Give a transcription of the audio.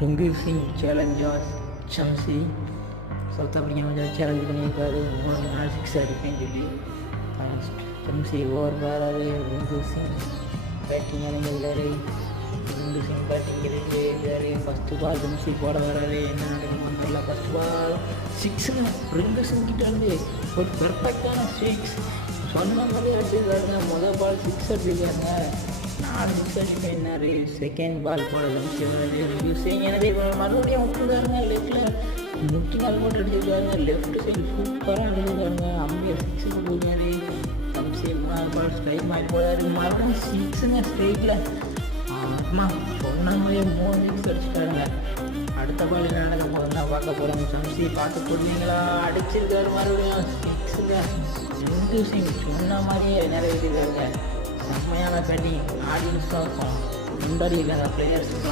Ring Singh challenges Shamsi South Africa challenge பண்ணியிருக்காரு 3 நாள் 6 அடிப்பேன்னு சொல்லி. ஃபர்ஸ்ட் சம்சி ஓவர் வராது. ரிங்கு சிங் பேட்டிங் இறங்குறாரு. ரிங்கு சிங் பேட்டிங் இறங்குறாரு. ஃபஸ்ட்டு பால் சம்சி போட வராது. என்ன நடக்குமோ தெரியல. ஃபஸ்ட் பால் 6ங்க. ரிங்கு சிங் கிட்ட இருந்து ஒரு பெர்ஃபெக்டான 6 சொன்ன மாதிரி அடிச்சிருக்காருங்க. முதல் பால் 6 அடிச்சிருக்காருங்க. 4 6 அடிச்சிருந்தார். செகண்ட் பால் போட சம்சி வராது. ரிங்கு சிங் எனவே மறுபடியும் விட்டுருக்காருங்க. லெஃப்டில் முட்டி நாள் போட்டு அடிச்சிருக்காருங்க. லெஃப்ட் சைடு சூப்பராக அடிச்சிருக்காருங்க. அம்பையர் 6 போயிருக்காரு. சம்சி 3 பால் ஸ்ட்ரைக் மாதிரி போகிறாரு. மறுபடியும் 6ங்க ஸ்ட்ரைக்கில். அம்மா சொன்ன மாதிரியே 3 6 அடிச்சுட்டாருங்க. அடுத்த பால் என்ன நடக்க போதுன்னா பார்க்க போகிறோம். சம்சி பார்த்து போடுவீங்களா? அடிச்சிருக்காரு மறுபடியும் 6ங்க. ரிங்கு சிங் சொன்ன மாதிரியே நிறைவேற்றிருக்காருங்க. செம்மையான பேட்டிங். ஆடியன்ஸ் தான் இருக்கும். முன்னாடி இருக்காங்க பிளேயர்ஸ்லாம்.